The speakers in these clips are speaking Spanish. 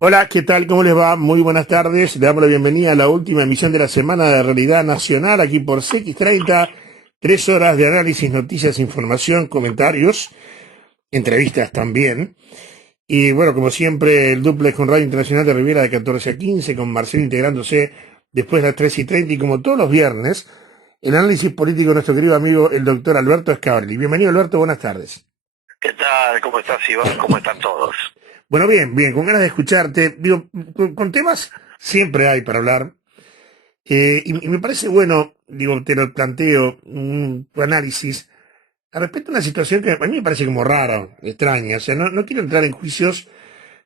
Hola, ¿qué tal? ¿Cómo les va? Muy buenas tardes. Le damos la bienvenida a la última emisión de la Semana de Realidad Nacional, aquí por CX30. 3 horas de análisis, noticias, información, comentarios, entrevistas también. Y bueno, como siempre, el duplex con Radio Internacional de Riviera de 14 a 15, con Marcelo integrándose después de las 3:30. Y como todos los viernes, el análisis político de nuestro querido amigo, el doctor Alberto Escabrli. Bienvenido, Alberto, buenas tardes. ¿Qué tal? ¿Cómo estás, Iván? ¿Cómo están todos? Bueno, bien, bien, con ganas de escucharte. Digo, con temas siempre hay para hablar. Y me parece bueno, digo, te lo planteo, tu análisis, al respecto de una situación que a mí me parece como rara, extraña. O sea, no quiero entrar en juicios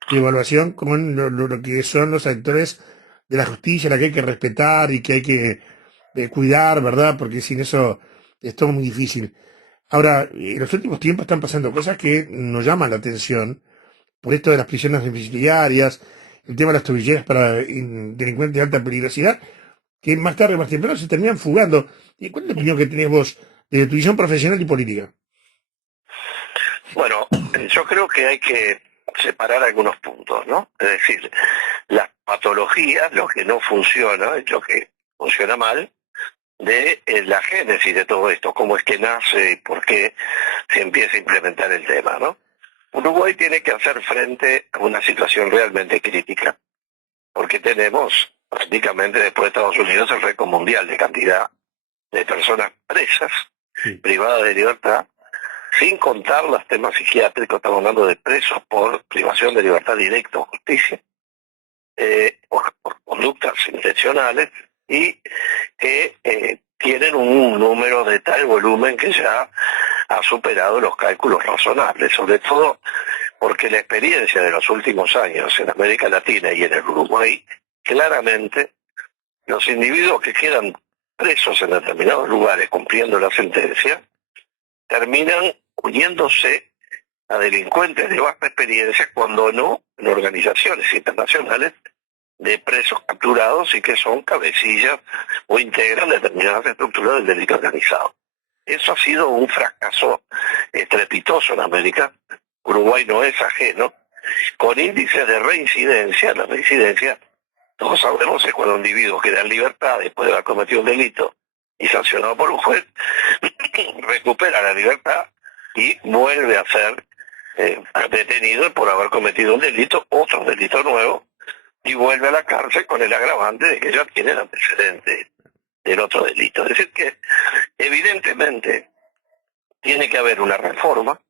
de evaluación con lo que son los actores de la justicia, la que hay que respetar y que hay que cuidar, ¿verdad? Porque sin eso es todo muy difícil. Ahora, en los últimos tiempos están pasando cosas que nos llaman la atención, por esto de las prisiones domiciliarias, el tema de las tobilleras para delincuentes de alta peligrosidad que más tarde o más temprano se terminan fugando. ¿Y cuál es la opinión que tenés vos de tu visión profesional y política? Bueno, yo creo que hay que separar algunos puntos, ¿no? Es decir, las patologías, lo que no funciona, lo que funciona mal, de la génesis de todo esto, cómo es que nace y por qué se empieza a implementar el tema, ¿no? Uruguay tiene que hacer frente a una situación realmente crítica, porque tenemos prácticamente después de Estados Unidos el récord mundial de cantidad de personas presas, Sí. privadas de libertad, sin contar los temas psiquiátricos. Estamos hablando de presos por privación de libertad directa o justicia, por conductas intencionales y que tienen un número de tal volumen que ya ha superado los cálculos razonables, sobre todo porque la experiencia de los últimos años en América Latina y en el Uruguay, claramente los individuos que quedan presos en determinados lugares cumpliendo la sentencia, terminan uniéndose a delincuentes de vasta experiencia, cuando no en organizaciones internacionales de presos capturados y que son cabecillas o integran determinadas estructuras del delito organizado. Eso ha sido un fracaso estrepitoso en América. Uruguay no es ajeno, con índices de reincidencia. La reincidencia, todos sabemos, es cuando un individuo queda en libertad después de haber cometido un delito y sancionado por un juez, recupera la libertad y vuelve a ser detenido por haber cometido un delito, otro delito nuevo, y vuelve a la cárcel con el agravante de que ya tiene el antecedente del otro delito. Es decir que, evidentemente, tiene que haber una reforma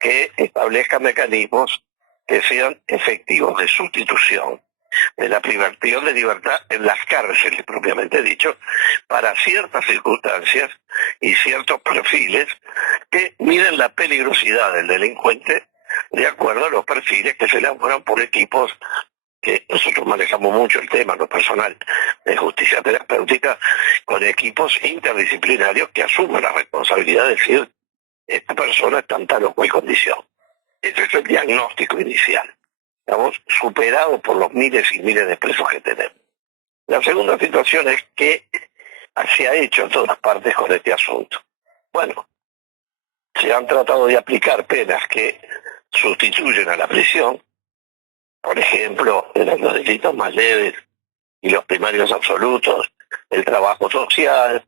que establezca mecanismos que sean efectivos de sustitución de la privación de libertad en las cárceles, propiamente dicho, para ciertas circunstancias y ciertos perfiles que miden la peligrosidad del delincuente de acuerdo a los perfiles que se elaboran por equipos que nosotros manejamos mucho el tema, lo personal, de justicia terapéutica, con equipos interdisciplinarios que asumen la responsabilidad de decir, esta persona está en tal o cual condición. Ese es el diagnóstico inicial. Estamos superados por los miles y miles de presos que tenemos. La segunda situación es que se ha hecho en todas partes con este asunto. Bueno, se han tratado de aplicar penas que sustituyen a la prisión, por ejemplo, en los delitos más leves y los primarios absolutos, el trabajo social,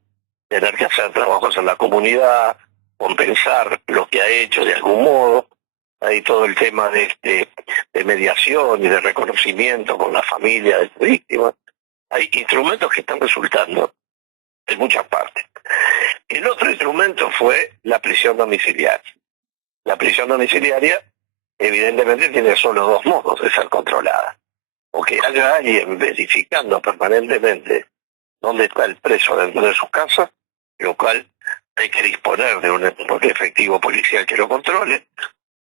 tener que hacer trabajos en la comunidad, compensar lo que ha hecho de algún modo. Hay todo el tema de mediación y de reconocimiento con la familia de las víctimas. Hay instrumentos que están resultando en muchas partes. El otro instrumento fue la prisión domiciliaria. La prisión domiciliaria evidentemente tiene solo dos modos de ser controlada: o que haya alguien verificando permanentemente dónde está el preso dentro de su casa, lo cual hay que disponer de un efectivo policial que lo controle,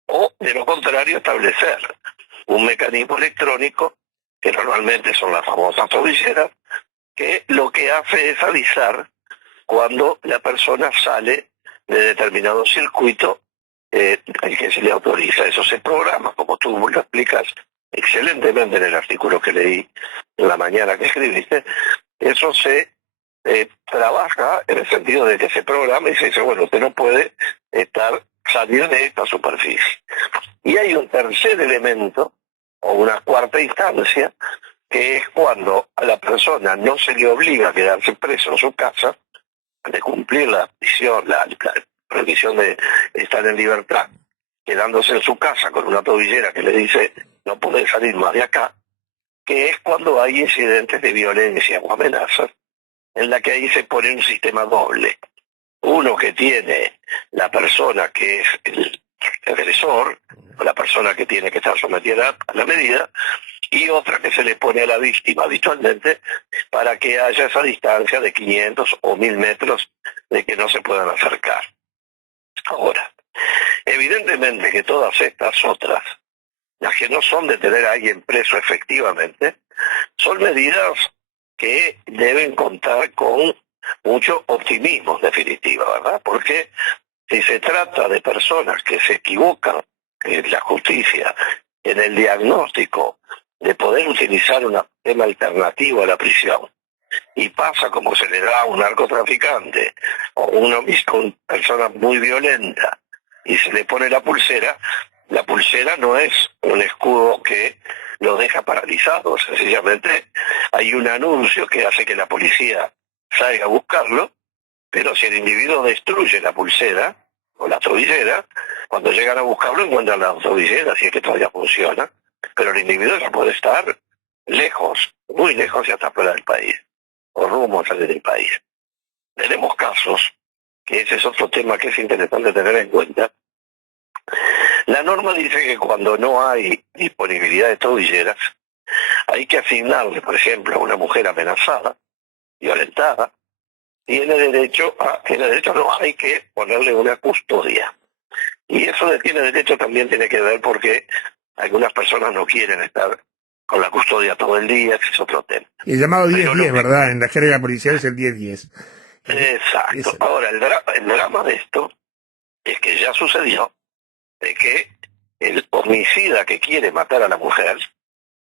o de lo contrario establecer un mecanismo electrónico, que normalmente son las famosas tobilleras, que lo que hace es avisar cuando la persona sale de determinado circuito al que se le autoriza. Eso se programa, como tú lo explicas excelentemente en el artículo que leí en la mañana que escribiste. Eso se trabaja en el sentido de que se programa y se dice, bueno, usted no puede salir de esta superficie. Y hay un tercer elemento o una cuarta instancia, que es cuando a la persona no se le obliga a quedarse preso en su casa, de cumplir la prisión, la prohibición de estar en libertad, quedándose en su casa con una tobillera que le dice no puede salir más de acá, que es cuando hay incidentes de violencia o amenazas, en la que ahí se pone un sistema doble. Uno que tiene la persona que es el agresor, o la persona que tiene que estar sometida a la medida, y otra que se le pone a la víctima habitualmente para que haya esa distancia de 500 o 1000 metros de que no se puedan acercar. Ahora, evidentemente que todas estas otras, las que no son de tener a alguien preso efectivamente, son medidas que deben contar con mucho optimismo, en definitiva, ¿verdad? Porque si se trata de personas que se equivocan en la justicia, en el diagnóstico de poder utilizar un tema alternativo a la prisión, y pasa como se le da a un narcotraficante o una persona muy violenta y se le pone la pulsera no es un escudo que lo deja paralizado, sencillamente hay un anuncio que hace que la policía salga a buscarlo, pero si el individuo destruye la pulsera o la tobillera, cuando llegan a buscarlo encuentran la tobillera, si es que todavía funciona, pero el individuo ya puede estar lejos, muy lejos y hasta fuera del país, o rumbo a salir del país. Tenemos casos, que ese es otro tema que es interesante tener en cuenta. La norma dice que cuando no hay disponibilidad de tobilleras, hay que asignarle, por ejemplo, a una mujer amenazada, violentada, hay que ponerle una custodia. Y eso de tiene derecho también tiene que ver porque algunas personas no quieren estar con la custodia todo el día, ese es otro tema. El llamado 10-10, ¿verdad? En la jerga policial es el 10-10. Exacto. Ahora, el drama de esto es que ya sucedió de que el homicida que quiere matar a la mujer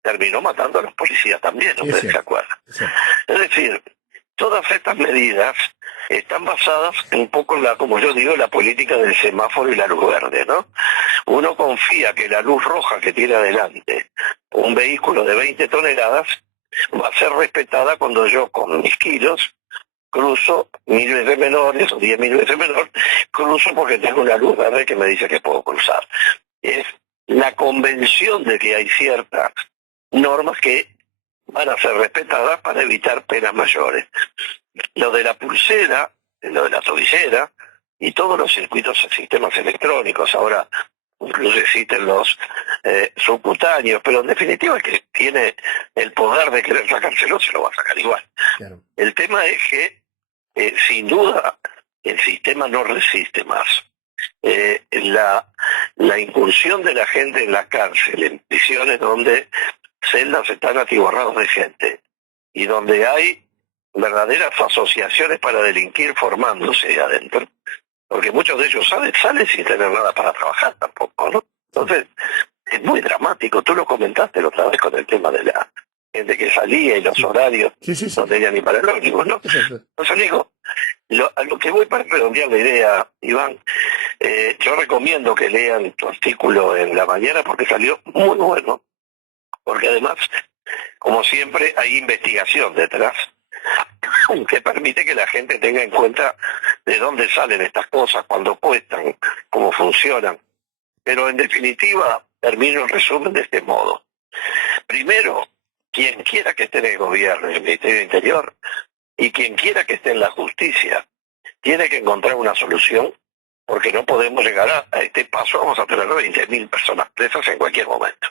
terminó matando a los policías también, ¿no se acuerdan? Es decir, todas estas medidas están basadas un poco en como yo digo, la política del semáforo y la luz verde, ¿no? Uno confía que la luz roja que tiene adelante un vehículo de 20 toneladas va a ser respetada cuando yo con mis kilos cruzo 1000 veces menores o 10.000 veces menor, cruzo porque tengo una luz verde que me dice que puedo cruzar. Es la convención de que hay ciertas normas que van a ser respetadas para evitar penas mayores. Lo de la pulsera, lo de la tobillera y todos los circuitos de sistemas electrónicos, ahora incluso existen los subcutáneos, pero en definitiva el que tiene el poder de querer sacárselo se lo va a sacar igual. Claro. El tema es que sin duda el sistema no resiste más. La incursión de la gente en la cárcel, en prisiones donde celdas están atiborradas de gente y donde hay verdaderas asociaciones para delinquir formándose adentro, porque muchos de ellos salen sin tener nada para trabajar tampoco, ¿no? Entonces, es muy dramático. Tú lo comentaste la otra vez con el tema de la gente que salía y los horarios no tenían ni para el ómnibus, ¿no? Entonces digo, a lo que voy para redondear la idea, Iván, yo recomiendo que lean tu artículo en La Mañana porque salió muy bueno, porque además, como siempre, hay investigación detrás que permite que la gente tenga en cuenta de dónde salen estas cosas, cuándo cuestan, cómo funcionan. Pero en definitiva, termino el resumen de este modo. Primero, quien quiera que esté en el gobierno, en el Ministerio de Interior, y quien quiera que esté en la justicia, tiene que encontrar una solución, porque no podemos llegar a este paso, vamos a tener 20.000 personas presas en cualquier momento.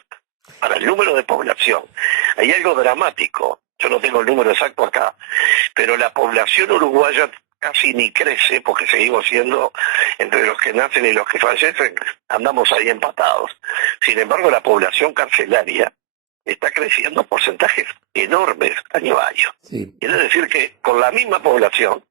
Para el número de población, hay algo dramático, yo no tengo el número exacto acá, pero la población uruguaya casi ni crece, porque seguimos siendo, entre los que nacen y los que fallecen, andamos ahí empatados. Sin embargo, la población carcelaria está creciendo porcentajes enormes año a año. Sí. Quiere decir que con la misma población,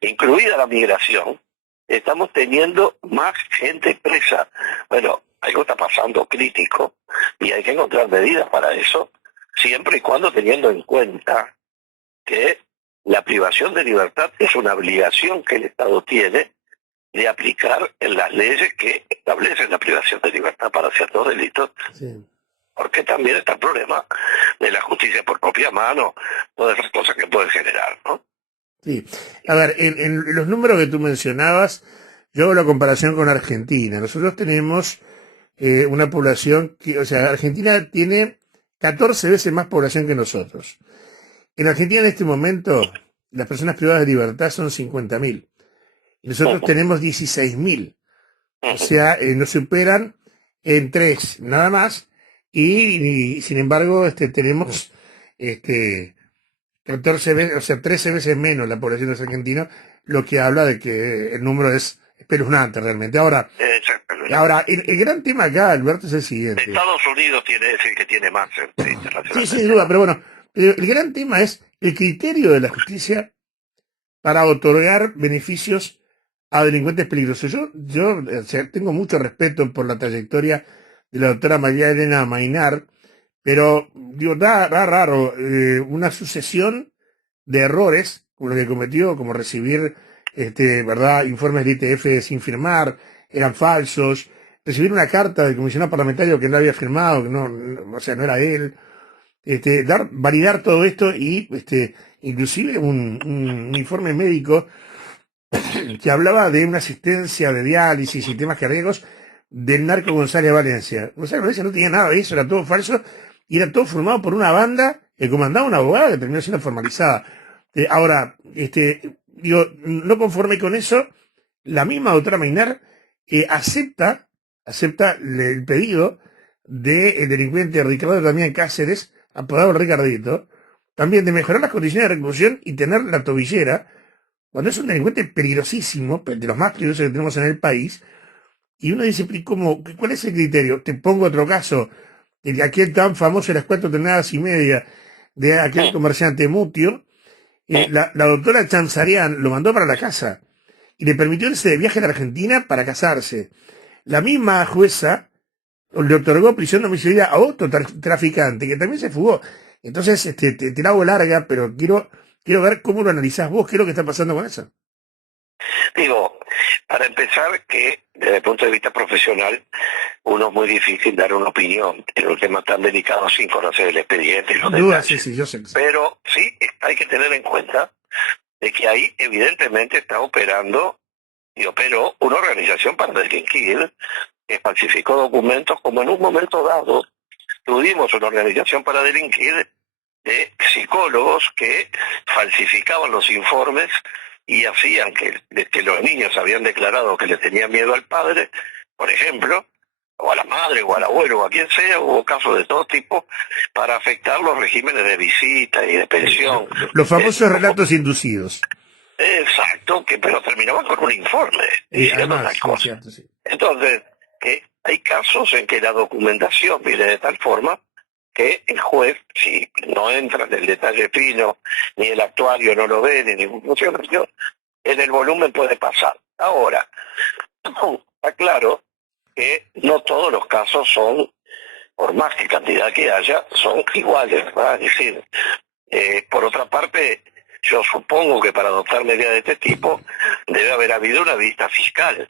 incluida la migración, estamos teniendo más gente presa. Bueno, algo está pasando crítico y hay que encontrar medidas para eso, siempre y cuando teniendo en cuenta que la privación de libertad es una obligación que el Estado tiene de aplicar en las leyes que establecen la privación de libertad para ciertos delitos. Sí. porque también está el problema de la justicia por propia mano, todas esas cosas que pueden generar, ¿no? Sí. A ver, en los números que tú mencionabas, yo hago la comparación con Argentina. Nosotros tenemos una población que, o sea, Argentina tiene 14 veces más población que nosotros. En Argentina en este momento, las personas privadas de libertad son 50.000. Y nosotros tenemos 16.000. O sea, nos superan en 3 nada más. Y, sin embargo, tenemos 14 veces, o sea, 13 veces menos la población de los argentinos, lo que habla de que el número es espeluznante realmente. Exactamente. Ahora el gran tema acá, Alberto, es el siguiente. Estados Unidos es el que tiene más Sí, sin duda, pero bueno, el gran tema es el criterio de la justicia para otorgar beneficios a delincuentes peligrosos. Yo o sea, tengo mucho respeto por la trayectoria de la doctora María Elena Mainar, pero digo, da raro una sucesión de errores, como lo que cometió, como recibir verdad, informes de ITF sin firmar, eran falsos, recibir una carta del comisionado parlamentario que no había firmado, que o sea, no era él, validar todo esto y inclusive un informe médico que hablaba de una asistencia de diálisis y temas cardíacos del narco González Valencia. González Valencia no tenía nada de eso, era todo falso y era todo formado por una banda que comandaba una abogada que terminó siendo formalizada. Ahora, digo, no conforme con eso, la misma doctora Mainar acepta el pedido del delincuente Ricardo Damián Cáceres, apodado el Ricardito, también de mejorar las condiciones de reclusión y tener la tobillera, cuando es un delincuente peligrosísimo, de los más peligrosos que tenemos en el país, y uno dice, ¿cuál es el criterio? Te pongo otro caso, el de aquel tan famoso de las 4,5 toneladas de aquel comerciante Mutio, la doctora Chanzarian lo mandó para la casa y le permitió irse de viaje a la Argentina para casarse. La misma jueza le otorgó prisión domiciliaria a otro traficante que también se fugó. Entonces, te la hago larga, pero quiero ver cómo lo analizás vos, qué es lo que está pasando con eso. Digo, para empezar, que desde el punto de vista profesional, uno es muy difícil dar una opinión en un tema tan delicado sin conocer el expediente y los detalles. Sí, yo sé. Pero sí hay que tener en cuenta de que ahí evidentemente está operando y operó una organización para delinquir que falsificó documentos, como en un momento dado tuvimos una organización para delinquir de psicólogos que falsificaban los informes y hacían que los niños habían declarado que le tenían miedo al padre, por ejemplo, o a la madre, o al abuelo, o a quien sea. Hubo casos de todo tipo para afectar los regímenes de visita y de pensión. Los famosos relatos inducidos. Exacto, pero terminaban con un informe diciendo tal cosa. Cierto, sí. Entonces, hay casos en que la documentación viene de tal forma que el juez, si no entra en el detalle fino, ni el actuario no lo ve, ni ningún funcionario, en el volumen puede pasar. Ahora, está claro que no todos los casos son, por más que cantidad que haya, son iguales, ¿verdad? Es decir, por otra parte, yo supongo que para adoptar medidas de este tipo debe haber habido una vista fiscal.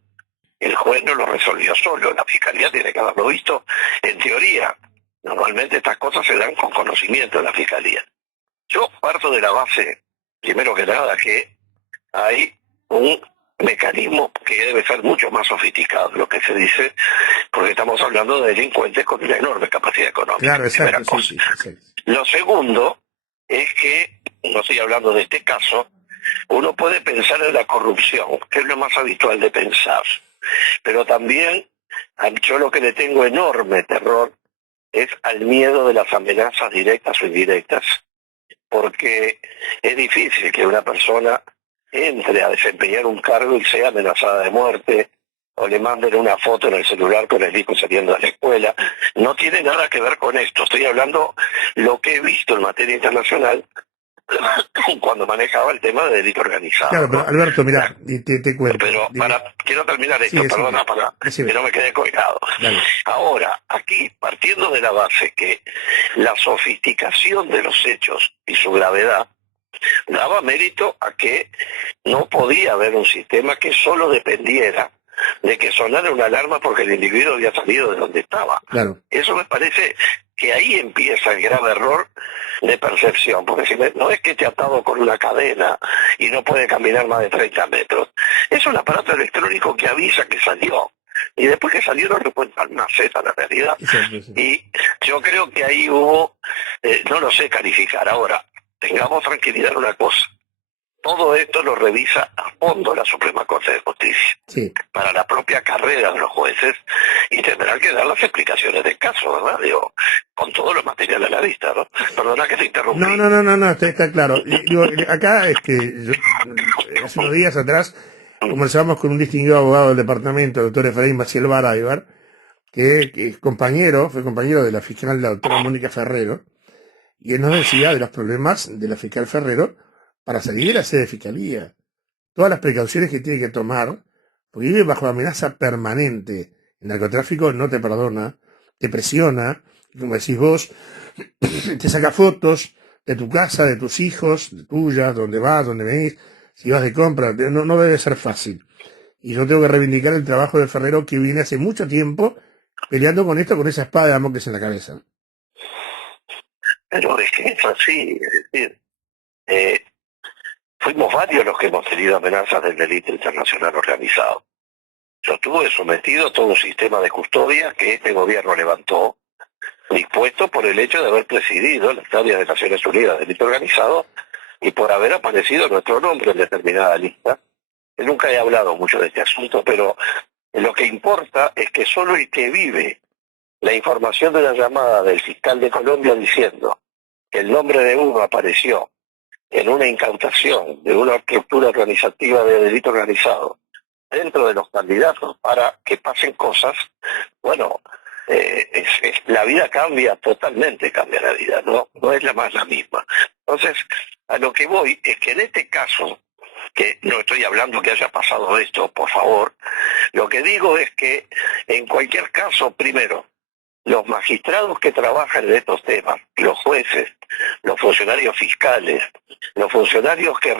El juez no lo resolvió solo, la fiscalía tiene que haberlo visto. En teoría, normalmente estas cosas se dan con conocimiento de la fiscalía. Yo parto de la base, primero que nada, que hay un mecanismo que debe ser mucho más sofisticado de lo que se dice, porque estamos hablando de delincuentes con una enorme capacidad económica. Claro, exacto. Sí. Lo segundo es que, no estoy hablando de este caso, uno puede pensar en la corrupción, que es lo más habitual de pensar. Pero también, yo lo que le tengo enorme terror es al miedo de las amenazas directas o indirectas, porque es difícil que una persona entre a desempeñar un cargo y sea amenazada de muerte, o le manden una foto en el celular con el hijo saliendo de la escuela. No tiene nada que ver con esto. Estoy hablando lo que he visto en materia internacional cuando manejaba el tema de delito organizado. Claro, pero Alberto, mira, te cuento. Pero quiero terminar esto, perdona, para que no me quede colgado. Dale. Ahora, aquí, partiendo de la base que la sofisticación de los hechos y su gravedad daba mérito a que no podía haber un sistema que solo dependiera de que sonara una alarma porque el individuo había salido de donde estaba. Claro. Eso me parece que ahí empieza el grave error de percepción, porque no es que esté atado con una cadena y no puede caminar más de 30 metros. Es un aparato electrónico que avisa que salió. Y después que salió no le cuentan una Z la realidad. Sí. Y yo creo que ahí hubo, no lo sé calificar. Ahora, tengamos tranquilidad en una cosa. Todo esto lo revisa a fondo la Suprema Corte de Justicia, sí, para la propia carrera de los jueces, y tendrán que dar las explicaciones del caso, ¿verdad? Digo, con todo lo material a la vista, ¿no? Perdona que te interrumpí. No, está claro. Digo, acá, hace unos días atrás, conversábamos con un distinguido abogado del departamento, el doctor Efraín Maciel Baraybar, que fue compañero de la fiscal, la doctora Mónica Ferrero, y él nos decía de los problemas de la fiscal Ferrero para salir de la sede de fiscalía. Todas las precauciones que tiene que tomar, porque vive bajo amenaza permanente. El narcotráfico no te perdona, te presiona, y como decís vos, te saca fotos de tu casa, de tus hijos, de tuyas, dónde vas, dónde venís, si vas de compra, no debe ser fácil. Y yo tengo que reivindicar el trabajo de Ferrero, que viene hace mucho tiempo peleando con esto, con esa espada de Damocles en la cabeza. Pero es que es así, es decir, fuimos varios los que hemos tenido amenazas del delito internacional organizado. Yo estuve sometido a todo un sistema de custodia que este gobierno levantó, dispuesto por el hecho de haber presidido las áreas de Naciones Unidas de delito organizado y por haber aparecido nuestro nombre en determinada lista. Yo nunca he hablado mucho de este asunto, pero lo que importa es que solo el que vive la información de la llamada del fiscal de Colombia diciendo que el nombre de uno apareció en una incautación de una estructura organizativa de delito organizado dentro de los candidatos para que pasen cosas, bueno, la vida cambia, totalmente cambia la vida, no es la misma. Entonces, a lo que voy es que en este caso, que no estoy hablando que haya pasado esto, por favor, lo que digo es que en cualquier caso, primero, los magistrados que trabajan en estos temas, los jueces, los funcionarios fiscales, los funcionarios que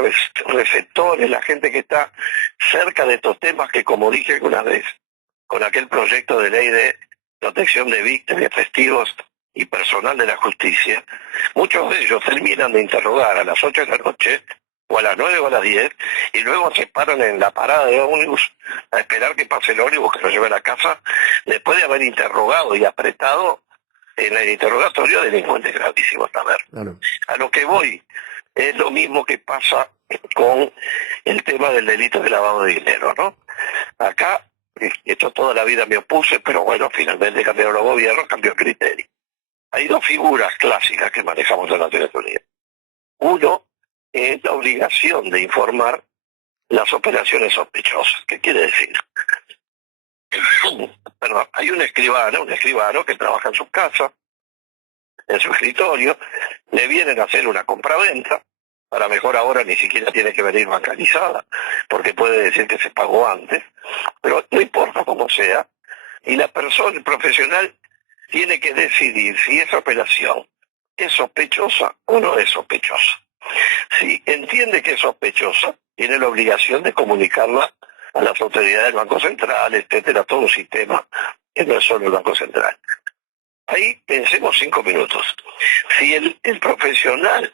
receptores, la gente que está cerca de estos temas, que como dije alguna vez, con aquel proyecto de ley de protección de víctimas, testigos y personal de la justicia, muchos de ellos terminan de interrogar a las 8 de la noche, o a las 9 o a las 10, y luego se paran en la parada de ómnibus a esperar que pase el ómnibus que lo lleve a la casa, después de haber interrogado y apretado en el interrogatorio a delincuentes gravísimos. A ver, Claro. a lo que voy, es lo mismo que pasa con el tema del delito de lavado de dinero, ¿no? Acá, esto toda la vida me opuse, pero bueno, finalmente cambiaron los gobiernos, cambió el criterio. Hay dos figuras clásicas que manejamos en Naciones Unidas. Uno es la obligación de informar las operaciones sospechosas. ¿Qué quiere decir? Perdón, hay un escribano que trabaja en su casa, en su escritorio, le vienen a hacer una compraventa, para mejor ahora ni siquiera tiene que venir bancarizada, porque puede decir que se pagó antes, pero no importa cómo sea, y la persona, el profesional, tiene que decidir si esa operación es sospechosa o no es sospechosa. Si entiende que es sospechosa, tiene la obligación de comunicarla a las autoridades del Banco Central, etcétera, todo un sistema que no es solo el Banco Central. Ahí pensemos 5 minutos. Si el profesional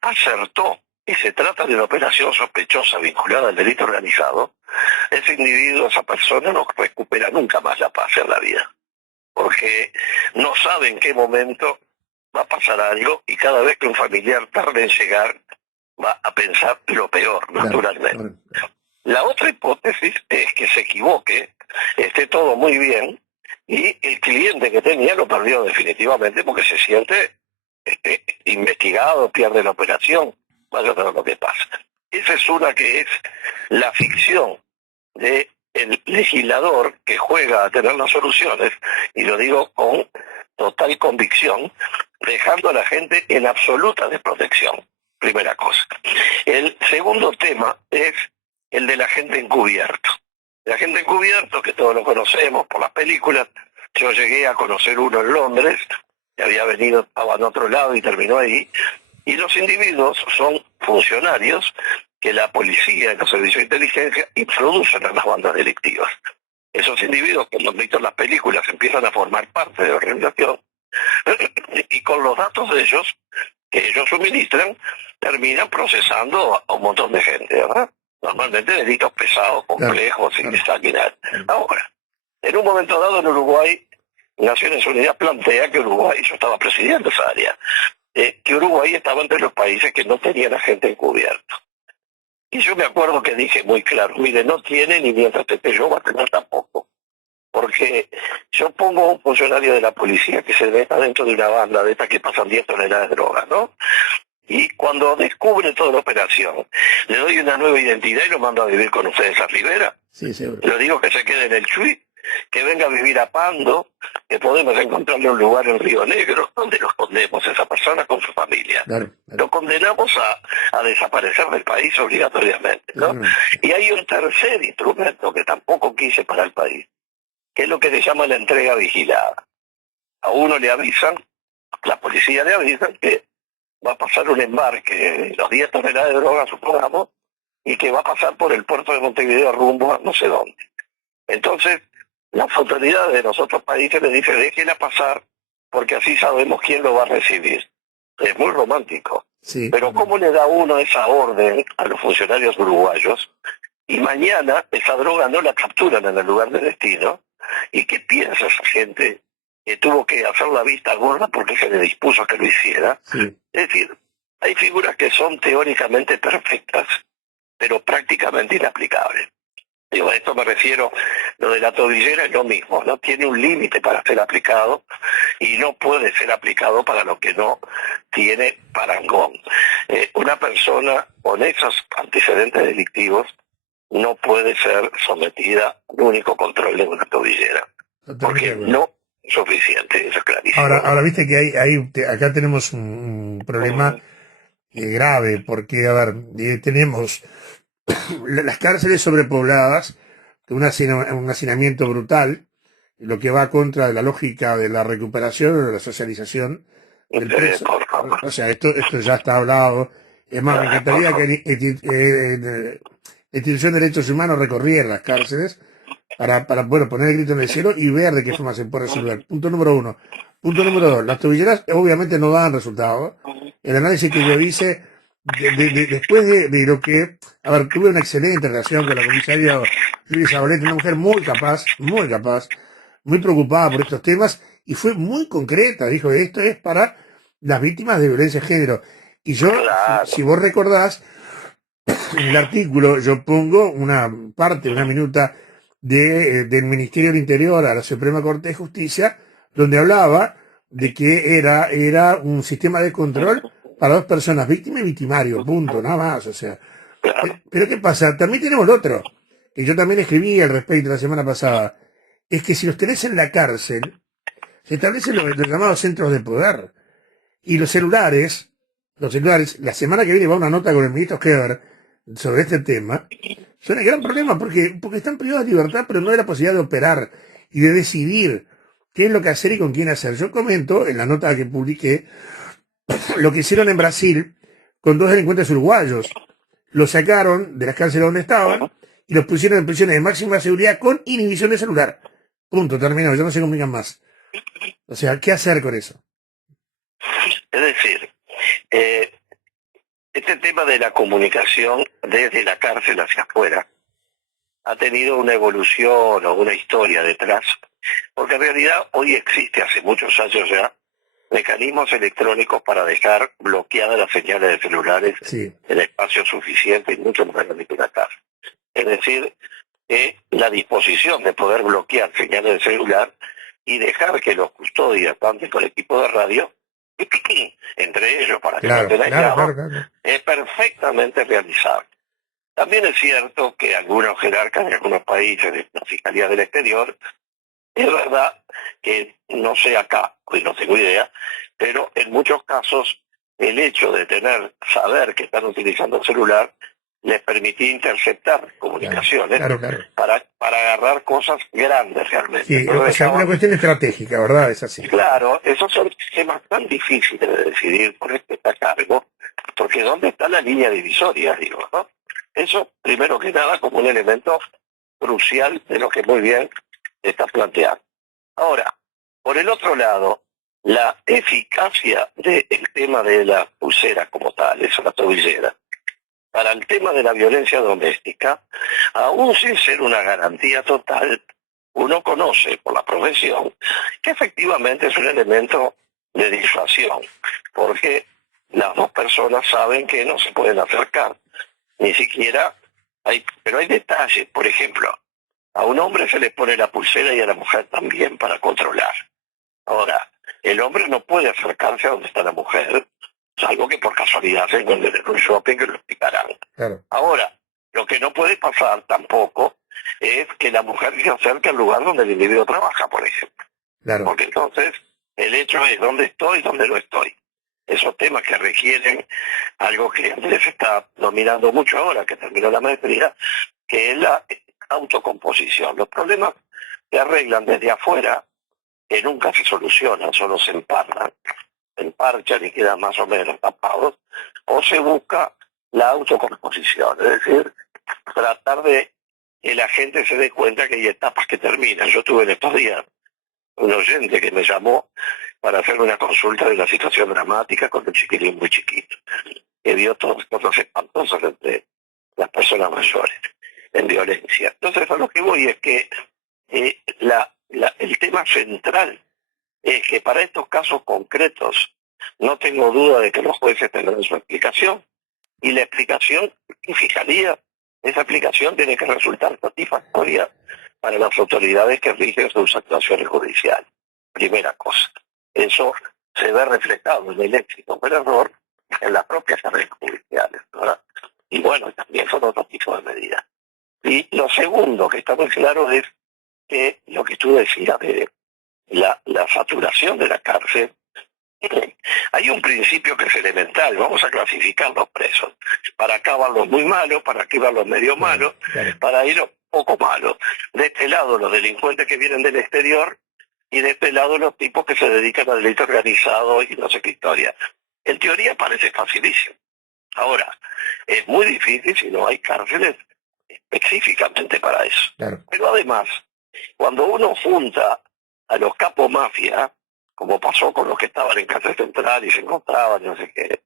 acertó y se trata de una operación sospechosa vinculada al delito organizado, ese individuo, esa persona no recupera nunca más la paz en la vida, porque no sabe en qué momento va a pasar algo y cada vez que un familiar tarde en llegar va a pensar lo peor, naturalmente. Claro. La otra hipótesis es que se equivoque, esté todo muy bien y el cliente que tenía lo perdió definitivamente porque se siente investigado, pierde la operación, vaya a ver lo que pasa. Esa es una que es la ficción del legislador que juega a tener las soluciones, y lo digo con total convicción, dejando a la gente en absoluta desprotección. Primera cosa. El segundo tema es el del agente encubierto. El agente encubierto, que todos lo conocemos por las películas, yo llegué a conocer uno en Londres, que había venido, estaba en otro lado y terminó ahí, y los individuos son funcionarios que la policía y los servicios de inteligencia introducen a las bandas delictivas. Esos individuos, como han visto en las películas, empiezan a formar parte de la organización y con los datos de ellos, que ellos suministran, terminan procesando a un montón de gente, ¿verdad? Normalmente delitos pesados, complejos y sanguinarios. Ahora, en un momento dado en Uruguay, Naciones Unidas plantea que Uruguay, yo estaba presidiendo esa área, que Uruguay estaba entre los países que no tenían agente encubierto. Y yo me acuerdo que dije muy claro, mire, no tiene ni mientras esté yo va a tener tampoco. Porque yo pongo a un funcionario de la policía que se meta dentro de una banda de estas que pasan 10 toneladas de droga, ¿no? Y cuando descubre toda la operación, le doy una nueva identidad y lo mando a vivir con ustedes a Rivera. Sí, seguro. Le digo que se quede en el Chuy, que venga a vivir a Pando, que podemos encontrarle un lugar en Río Negro, donde nos condenemos a esa persona con su familia. Claro. Lo condenamos a desaparecer del país obligatoriamente, ¿no? Y hay un tercer instrumento que tampoco quise para el país, que es lo que se llama la entrega vigilada. A uno le avisan, la policía le avisa que va a pasar un embarque de los 10 toneladas de droga, supongamos, y que va a pasar por el puerto de Montevideo rumbo a no sé dónde. Entonces, las autoridades de los otros países le dicen, déjela pasar, porque así sabemos quién lo va a recibir. Es muy romántico. Sí. Pero ¿cómo le da uno esa orden a los funcionarios uruguayos? Y mañana esa droga no la capturan en el lugar de destino. ¿Y qué piensa esa gente que tuvo que hacer la vista gorda porque se le dispuso a que lo hiciera? Sí. Es decir, hay figuras que son teóricamente perfectas, pero prácticamente inaplicables. Digo, a esto me refiero, lo de la tobillera es lo mismo, no tiene un límite para ser aplicado y no puede ser aplicado para lo que no tiene parangón. Una persona con esos antecedentes delictivos no puede ser sometida al único control de una tobillera, porque no es suficiente, eso es clarísimo. Ahora viste que acá tenemos un problema grave, porque, a ver, tenemos las cárceles sobrepobladas, un hacinamiento brutal, lo que va contra de la lógica de la recuperación o de la socialización del preso. O sea, esto ya está hablado. Es más, me encantaría que la Institución de Derechos Humanos recorriera las cárceles para bueno, poner el grito en el cielo y ver de qué forma se puede resolver. Punto número 1. Punto número 2. Las tobilleras obviamente no dan resultado. El análisis que yo hice después de lo que, a ver, tuve una excelente relación con la comisaria Luis Zabaleta, una mujer muy capaz, muy preocupada por estos temas, y fue muy concreta, dijo, esto es para las víctimas de violencia de género. Y yo, si vos recordás, en el artículo yo pongo una minuta del Ministerio del Interior a la Suprema Corte de Justicia, donde hablaba de que era un sistema de control para dos personas, víctima y victimario, punto, nada más, o sea. Pero ¿qué pasa? También tenemos lo otro, que yo también escribí al respecto la semana pasada, es que si los tenés en la cárcel, se establecen los llamados centros de poder. Y los celulares, la semana que viene va una nota con el ministro Heber sobre este tema, son el gran problema, porque están privados de libertad, pero no de la posibilidad de operar y de decidir qué es lo que hacer y con quién hacer. Yo comento en la nota que publiqué lo que hicieron en Brasil con dos delincuentes uruguayos. Los sacaron de las cárceles donde estaban y los pusieron en prisiones de máxima seguridad con inhibición de celular. Punto, terminado, ya no se comunican más. O sea, ¿qué hacer con eso? Es decir, este tema de la comunicación desde la cárcel hacia afuera ha tenido una evolución o una historia detrás, porque en realidad hoy existe hace muchos años ya mecanismos electrónicos para dejar bloqueadas las señales de celulares en espacio suficiente y mucho más grande que una casa. Es decir, la disposición de poder bloquear señales de celular y dejar que los custodias anden con equipo de radio, entre ellos para que no estén aislados, es perfectamente realizable. También es cierto que algunos jerarcas de algunos países, de la Fiscalía del Exterior, es verdad que no sé acá, hoy no tengo idea, pero en muchos casos el hecho de saber que están utilizando el celular les permitía interceptar comunicaciones para agarrar cosas grandes realmente. Sí, o sea, una cuestión estratégica, ¿verdad? Es así. Claro, esos son temas tan difíciles de decidir por este está a cargo, porque ¿dónde está la línea divisoria, digo, no? Eso, primero que nada, como un elemento crucial de lo que muy bien estás planteando. Ahora, por el otro lado, la eficacia del tema de la pulsera como tal, eso la tobillera, para el tema de la violencia doméstica, aún sin ser una garantía total, uno conoce por la profesión que efectivamente es un elemento de disuasión, porque las dos personas saben que no se pueden acercar, ni siquiera pero hay detalles, por ejemplo, a un hombre se le pone la pulsera y a la mujer también para controlar. Ahora, el hombre no puede acercarse a donde está la mujer, salvo que por casualidad se encuentre en un shopping, que lo explicarán. Claro. Ahora, lo que no puede pasar tampoco es que la mujer se acerque al lugar donde el individuo trabaja, por ejemplo. Claro. Porque entonces el hecho es dónde estoy, dónde no estoy. Esos temas que requieren algo que Andrés está dominando mucho ahora, que terminó la maestría, que es la autocomposición. Los problemas se arreglan desde afuera, que nunca se solucionan, solo se emparchan y quedan más o menos tapados, o se busca la autocomposición, es decir, tratar de que la gente se dé cuenta que hay etapas que terminan. Yo tuve en estos días un oyente que me llamó para hacer una consulta de una situación dramática con un chiquilín muy chiquito, que vio todas cosas espantosas entre las personas mayores en violencia. Entonces, a lo que voy es que el tema central es que para estos casos concretos no tengo duda de que los jueces tendrán su explicación, y la explicación que fijaría, esa explicación tiene que resultar satisfactoria para las autoridades que rigen sus actuaciones judiciales. Primera cosa. Eso se ve reflejado en el éxito o el error en las propias carreras judiciales, ¿verdad? Y bueno, también son otro tipo de medidas. Y lo segundo que está muy claro es que lo que tú decías de la saturación de la cárcel, hay un principio que es elemental. Vamos a clasificar los presos. Para acá van los muy malos, para aquí van los medio malos, para ahí los poco malos. De este lado los delincuentes que vienen del exterior, y de este lado los tipos que se dedican al delito organizado y no sé qué historia. En teoría parece facilísimo. Ahora, es muy difícil si no hay cárceles específicamente para eso. Claro. Pero además, cuando uno junta a los capos mafia, como pasó con los que estaban en cárcel central y se encontraban, no sé qué,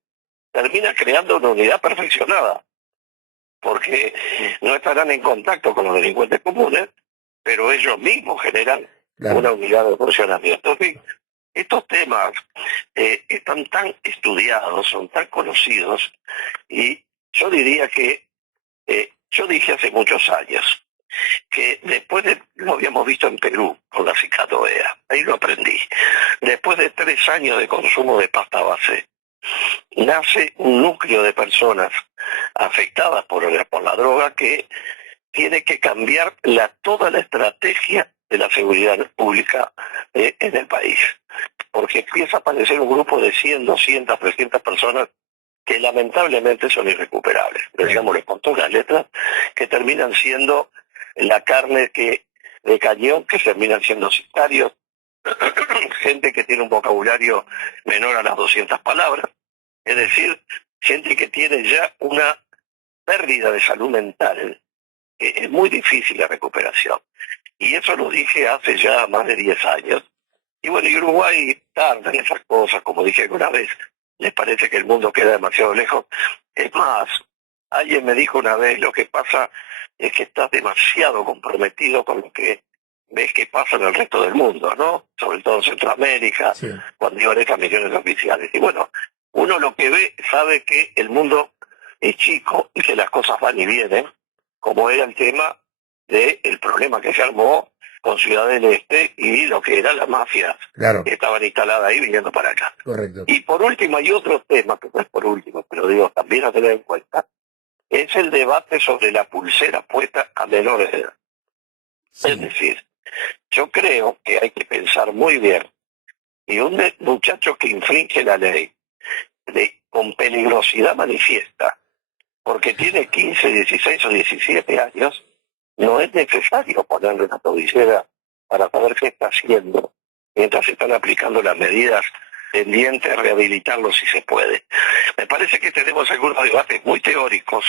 termina creando una unidad perfeccionada, porque no estarán en contacto con los delincuentes comunes, pero ellos mismos generan una unidad de funcionamiento. En fin, estos temas están tan estudiados, son tan conocidos, y yo diría que, yo dije hace muchos años, que después de, lo habíamos visto en Perú con la cicatoea, ahí lo aprendí, después de 3 años de consumo de pasta base, nace un núcleo de personas afectadas por la droga que tiene que cambiar toda la estrategia de la seguridad pública en el país. Porque empieza a aparecer un grupo de 100, 200, 300 personas que lamentablemente son irrecuperables. Digámosle con todas las letras, que terminan siendo la carne de cañón, que terminan siendo sicarios, gente que tiene un vocabulario menor a las 200 palabras, es decir, gente que tiene ya una pérdida de salud mental, que es muy difícil la recuperación. Y eso lo dije hace ya más de 10 años. Y bueno, y Uruguay tarda en esas cosas, como dije alguna vez, les parece que el mundo queda demasiado lejos. Es más, alguien me dijo una vez, lo que pasa es que estás demasiado comprometido con lo que ves que pasa en el resto del mundo, ¿no? Sobre todo en Centroamérica, sí, cuando hay millones de oficiales. Y bueno, uno lo que ve sabe que el mundo es chico y que las cosas van y vienen, como era el tema del problema que se armó con Ciudad del Este y lo que era la mafia, claro, que estaban instaladas ahí viniendo para acá. Correcto. Y por último, hay otro tema, que no es por último, pero digo, también a tener en cuenta, es el debate sobre la pulsera puesta a menores de edad. Sí. Es decir, yo creo que hay que pensar muy bien, y un muchacho que infringe la ley con peligrosidad manifiesta, porque tiene 15, 16 o 17 años, no es necesario ponerle una tobillera para saber qué está haciendo mientras se están aplicando las medidas pendientes de rehabilitarlo si se puede. Me parece que tenemos algunos debates muy teóricos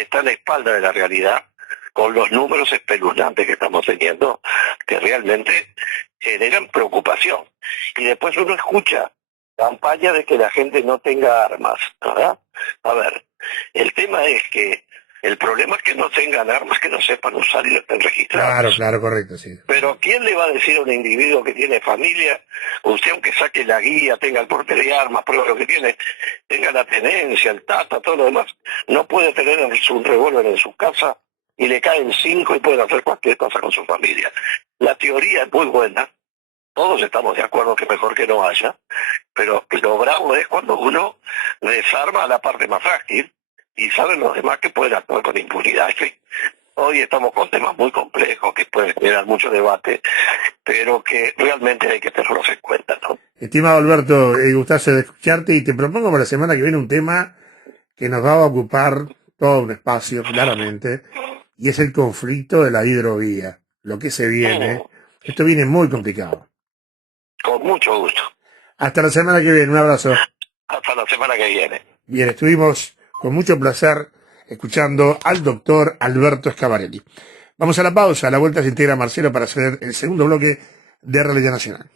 está a la espalda de la realidad, con los números espeluznantes que estamos teniendo, que realmente generan preocupación. Y después uno escucha campaña de que la gente no tenga armas, ¿verdad? A ver, el tema es que el problema es que no tengan armas que no sepan usar y no estén registradas. Claro, correcto, sí. Pero ¿quién le va a decir a un individuo que tiene familia, usted aunque saque la guía, tenga el porte de armas, prueba lo que tiene, tenga la tenencia, el tata, todo lo demás, no puede tener un revólver en su casa y le caen 5 y pueden hacer cualquier cosa con su familia? La teoría es muy buena, todos estamos de acuerdo que mejor que no haya, pero lo bravo es cuando uno desarma la parte más frágil y saben los demás que pueden actuar con impunidad. En fin, hoy estamos con temas muy complejos que pueden generar mucho debate, pero que realmente hay que tenerlos en cuenta, ¿no? Estimado Alberto, gustazo de escucharte y te propongo para la semana que viene un tema que nos va a ocupar todo un espacio, claramente, y es el conflicto de la hidrovía, lo que se viene. Esto viene muy complicado. Con mucho gusto. Hasta la semana que viene, un abrazo. Hasta la semana que viene. Bien, estuvimos con mucho placer escuchando al doctor Alberto Schiavarelli. Vamos a la pausa, a la vuelta se integra Marcelo para hacer el segundo bloque de Realidad Nacional.